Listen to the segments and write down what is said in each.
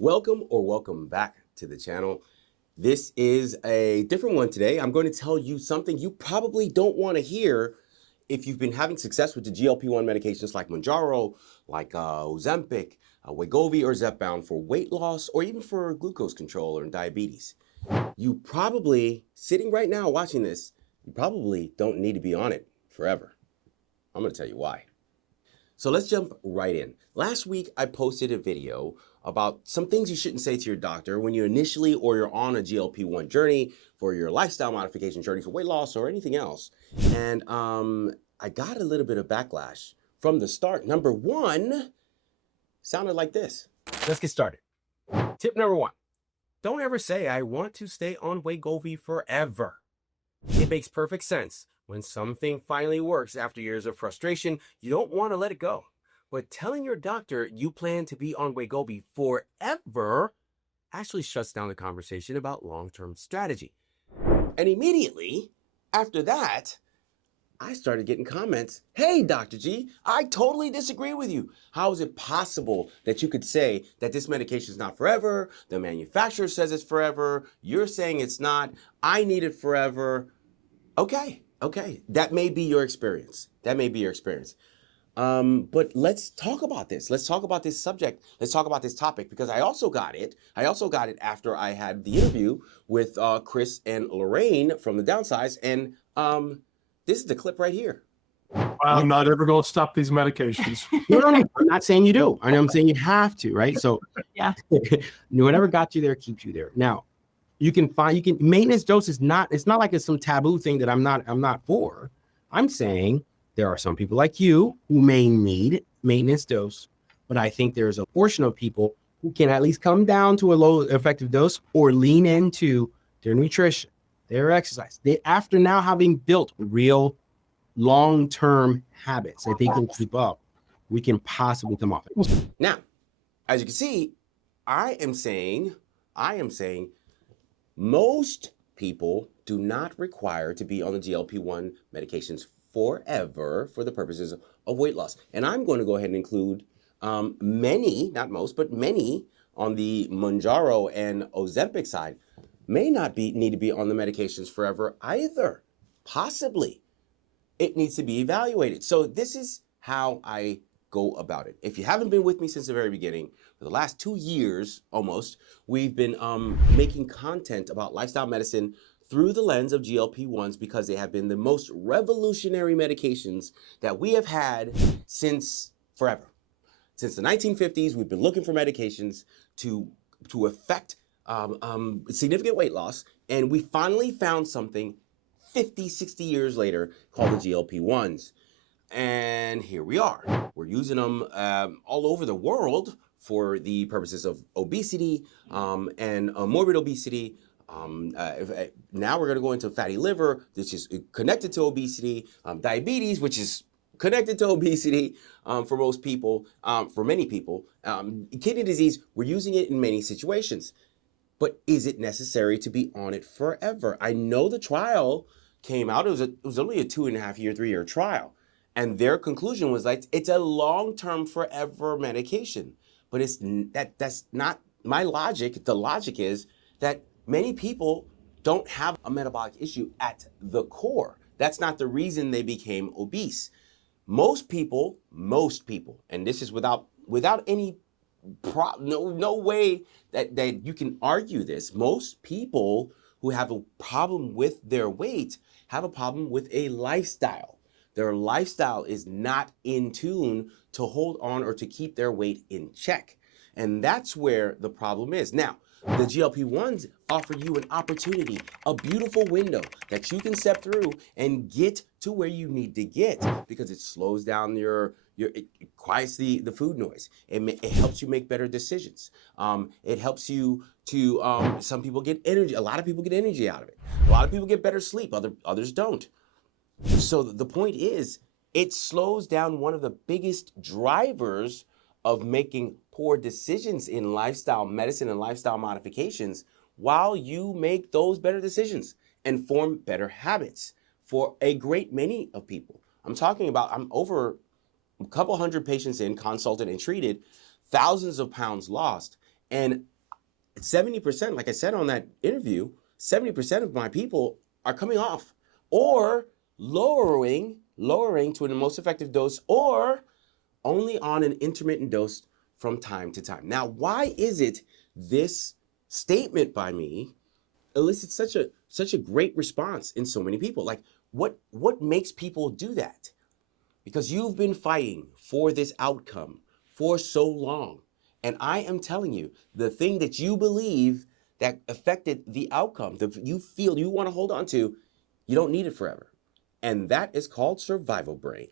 Welcome back to the channel. This is a different one today. I'm going to tell you something you probably don't want to hear if you've been having success with the GLP-1 medications like Mounjaro, like Ozempic, Wegovy, or Zepbound for weight loss, or even for glucose control or diabetes. You probably, sitting right now watching this, you probably don't need to be on it forever. I'm going to tell you why. So let's jump right in. Last week, I posted a video about some things you shouldn't say to your doctor when you initially or you're on a GLP-1 journey for your lifestyle modification journey for weight loss or anything else. And I got a little bit of backlash from the start. Number one sounded like this. Let's get started. Tip number one, don't ever say, I want to stay on Wegovy forever. It makes perfect sense. When something finally works after years of frustration, you don't want to let it go. But telling your doctor you plan to be on Wegovy forever actually shuts down the conversation about long-term strategy. And immediately after that, I started getting comments. Hey, Dr. G, I totally disagree with you. How is it possible that you could say that this medication is not forever? The manufacturer says it's forever. You're saying it's not. I need it forever. Okay. That may be your experience. But let's talk about this. Let's talk about this subject. Let's talk about this topic because I also got it after I had the interview with Chris and Lorraine from The Downsize. And this is the clip right here. I'm not ever going to stop these medications. No. I'm not saying you do. I'm saying you have to, right? So Yeah. whatever got you there keeps you there. Now, maintenance dose is not, it's not like it's some taboo thing that I'm not for. I'm saying there are some people like you who may need maintenance dose, but I think there's a portion of people who can at least come down to a low effective dose or lean into their nutrition, their exercise. After now having built real long-term habits that they can keep up, we can possibly come off it. Now, as you can see, I am saying most people do not require to be on the GLP-1 medications forever for the purposes of weight loss. And I'm going to go ahead and include many, not most, but many on the Mounjaro and Ozempic side may not need to be on the medications forever either. Possibly. It needs to be evaluated. So this is how I go about it. If you haven't been with me since the very beginning, for the last 2 years almost, we've been making content about lifestyle medicine through the lens of GLP-1s because they have been the most revolutionary medications that we have had since forever. Since the 1950s, we've been looking for medications to affect significant weight loss, and we finally found something 50, 60 years later called the GLP-1s. And here we are. We're using them all over the world for the purposes of obesity and morbid obesity. Now we're going to go into fatty liver, which is connected to obesity, diabetes, which is connected to obesity for most people, for many people. Kidney disease, we're using it in many situations. But is it necessary to be on it forever? I know the trial came out. It was only a 2.5 year, 3 year trial. And their conclusion was like, it's a long-term forever medication. But that's not my logic. The logic is that many people don't have a metabolic issue at the core. That's not the reason they became obese. Most people, and this is without any no way that you can argue this. Most people who have a problem with their weight have a problem with a lifestyle. Their lifestyle is not in tune to hold on or to keep their weight in check. And that's where the problem is. Now, the GLP-1s offer you an opportunity, a beautiful window that you can step through and get to where you need to get because it slows down it quiets the food noise. It helps you make better decisions. It helps you to, some people get energy. A lot of people get energy out of it. A lot of people get better sleep. Others don't. So the point is, it slows down one of the biggest drivers of making poor decisions in lifestyle medicine and lifestyle modifications while you make those better decisions and form better habits for a great many of people. I'm over a couple hundred patients in, consulted and treated, thousands of pounds lost, And 70%, like I said on that interview, 70% of my people are coming off or lowering to the most effective dose or only on an intermittent dose from time to time. Now, why is it this statement by me elicits such a great response in so many people? Like, what makes people do that? Because you've been fighting for this outcome for so long. And I am telling you, the thing that you believe that affected the outcome, that you feel you want to hold on to, you don't need it forever. And that is called survival brain.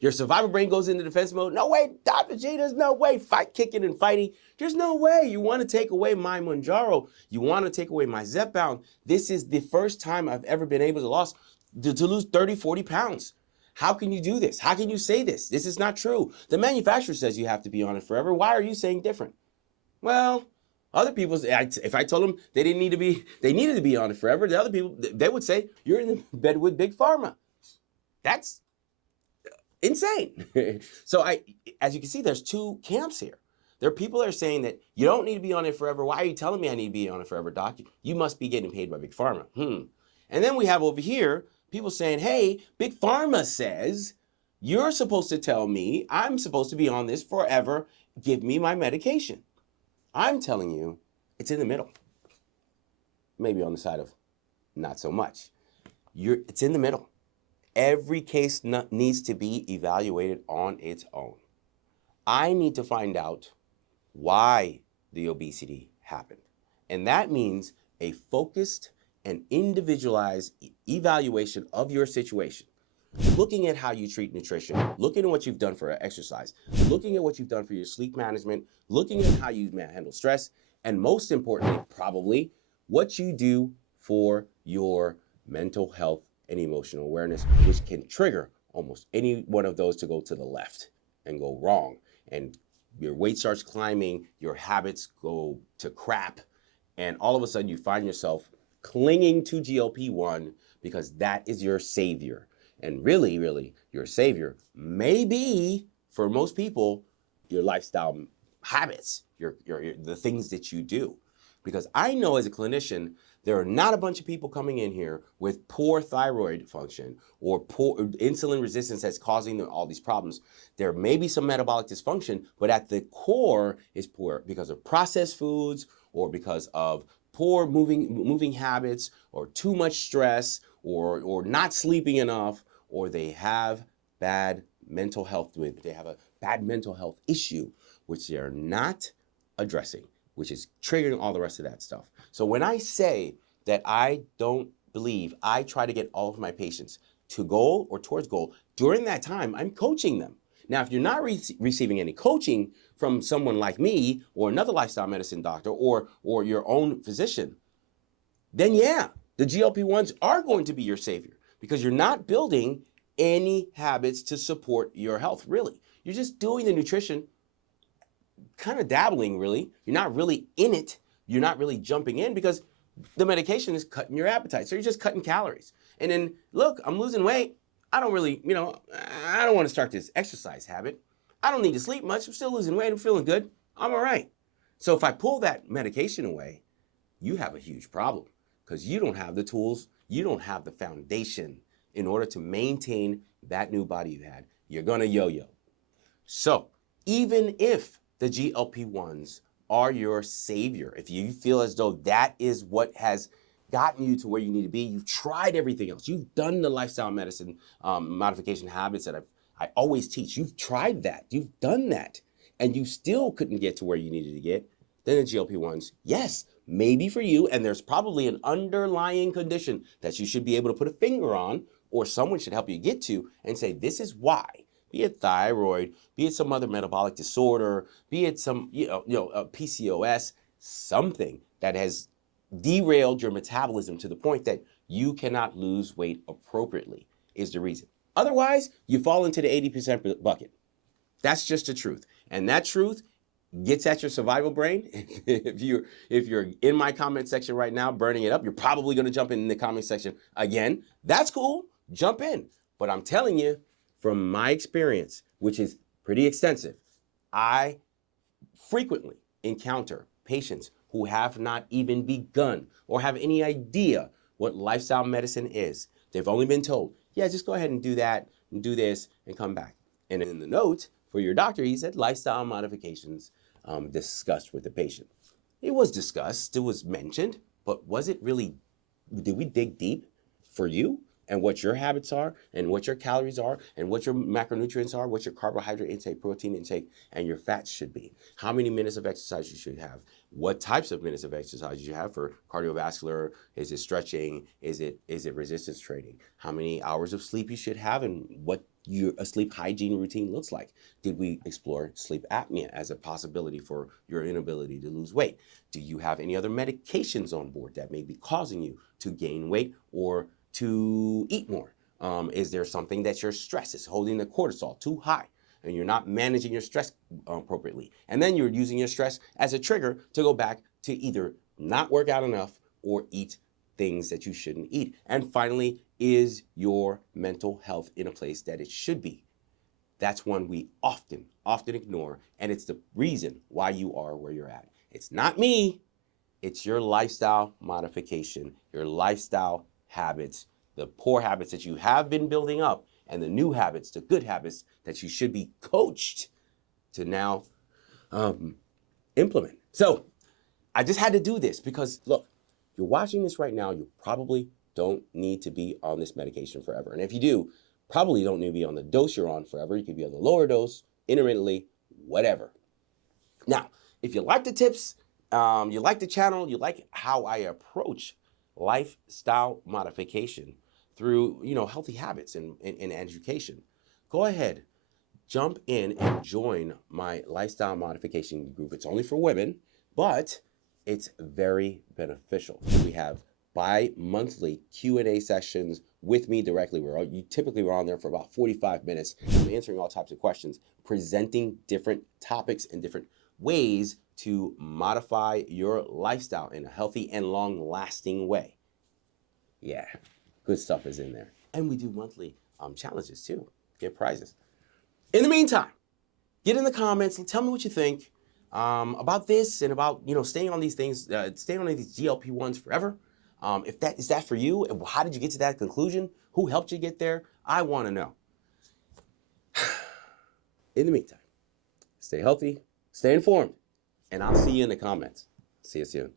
Your survival brain goes into defense mode. No way, Dr. G, there's no way. Fight, kicking and fighting. There's no way. You want to take away my Mounjaro. You want to take away my Zepbound. This is the first time I've ever been able to lose 30, 40 pounds. How can you do this? How can you say this? This is not true. The manufacturer says you have to be on it forever. Why are you saying different? Well, other people, if I told them they needed to be on it forever, the other people, they would say, you're in bed with Big Pharma. That's insane. So as you can see, there's two camps here. There are people that are saying that you don't need to be on it forever. Why are you telling me I need to be on it forever, doc? You must be getting paid by Big Pharma. And then we have over here, people saying, hey, Big Pharma says you're supposed to tell me I'm supposed to be on this forever. Give me my medication. I'm telling you, it's in the middle. Maybe on the side of not so much. It's in the middle. Every case needs to be evaluated on its own. I need to find out why the obesity happened. And that means a focused and individualized evaluation of your situation. Looking at how you treat nutrition, looking at what you've done for exercise, looking at what you've done for your sleep management, looking at how you handle stress, and most importantly, probably, what you do for your mental health and emotional awareness, which can trigger almost any one of those to go to the left and go wrong. And your weight starts climbing, your habits go to crap, and all of a sudden you find yourself clinging to GLP-1 because that is your savior. And really, really, your savior may be, for most people, your lifestyle habits, the things that you do. Because I know as a clinician, there are not a bunch of people coming in here with poor thyroid function or poor insulin resistance that's causing them all these problems. There may be some metabolic dysfunction, but at the core is poor because of processed foods or because of poor moving habits or too much stress or not sleeping enough, or they have bad mental health they have a bad mental health issue, which they're not addressing, which is triggering all the rest of that stuff. So when I say that I don't believe, I try to get all of my patients to goal or towards goal, during that time, I'm coaching them. Now, if you're not receiving any coaching from someone like me or another lifestyle medicine doctor or your own physician, then yeah, the GLP-1s are going to be your savior because you're not building any habits to support your health, really. You're just doing the nutrition, kind of dabbling, really. You're not really in it. You're not really jumping in because the medication is cutting your appetite. So you're just cutting calories. And then, look, I'm losing weight. I don't really, I don't want to start this exercise habit. I don't need to sleep much. I'm still losing weight. I'm feeling good. I'm all right. So if I pull that medication away, you have a huge problem because you don't have the tools. You don't have the foundation in order to maintain that new body you had. You're going to yo-yo. So even if the GLP-1s are your savior, if you feel as though that is what has gotten you to where you need to be, you've tried everything else, you've done the lifestyle medicine modification habits that I always teach, you've tried that, you've done that, and you still couldn't get to where you needed to get, then the GLP-1s, yes, maybe for you, and there's probably an underlying condition that you should be able to put a finger on, or someone should help you get to and say, this is why. Be it thyroid, be it some other metabolic disorder, be it some PCOS, something that has derailed your metabolism to the point that you cannot lose weight appropriately is the reason. Otherwise, you fall into the 80% bucket. That's just the truth. And that truth gets at your survival brain. If you're in my comment section right now burning it up, you're probably going to jump in the comment section again. That's cool. Jump in. But I'm telling you, from my experience, which is pretty extensive, I frequently encounter patients who have not even begun or have any idea what lifestyle medicine is. They've only been told, yeah, just go ahead and do that and do this and come back. And in the note for your doctor, he said lifestyle modifications discussed with the patient. It was discussed, it was mentioned, but was it really, did we dig deep for you and what your habits are and what your calories are and what your macronutrients are, what your carbohydrate intake, protein intake, and your fats should be? How many minutes of exercise you should have? What types of minutes of exercise you have for cardiovascular? Is it stretching? Is it resistance training? How many hours of sleep you should have and what your sleep hygiene routine looks like? Did we explore sleep apnea as a possibility for your inability to lose weight? Do you have any other medications on board that may be causing you to gain weight or to eat more? Is there something that your stress is holding the cortisol too high and you're not managing your stress appropriately? And then you're using your stress as a trigger to go back to either not work out enough or eat things that you shouldn't eat. And finally, is your mental health in a place that it should be? That's one we often ignore, and it's the reason why you are where you're at. It's not me, it's your lifestyle modification, your lifestyle habits, the poor habits that you have been building up, and the new habits, the good habits that you should be coached to now implement. So I just had to do this because, look, you're watching this right now, you probably don't need to be on this medication forever. And if you do, probably don't need to be on the dose you're on forever. You could be on the lower dose, intermittently, whatever. Now, if you like the tips, you like the channel, you like how I approach lifestyle modification through, healthy habits and education, go ahead, jump in and join my lifestyle modification group. It's only for women, but it's very beneficial. We have bi-monthly Q&A sessions with me directly. We're on there for about 45 minutes. I'm answering all types of questions, presenting different topics and different ways to modify your lifestyle in a healthy and long-lasting way. Yeah, good stuff is in there. And we do monthly challenges too, get prizes. In the meantime, get in the comments and tell me what you think about this and about, staying on these things, staying on these GLP-1s forever. Is that for you? And how did you get to that conclusion? Who helped you get there? I want to know. In the meantime, stay healthy, stay informed, and I'll see you in the comments. See you soon.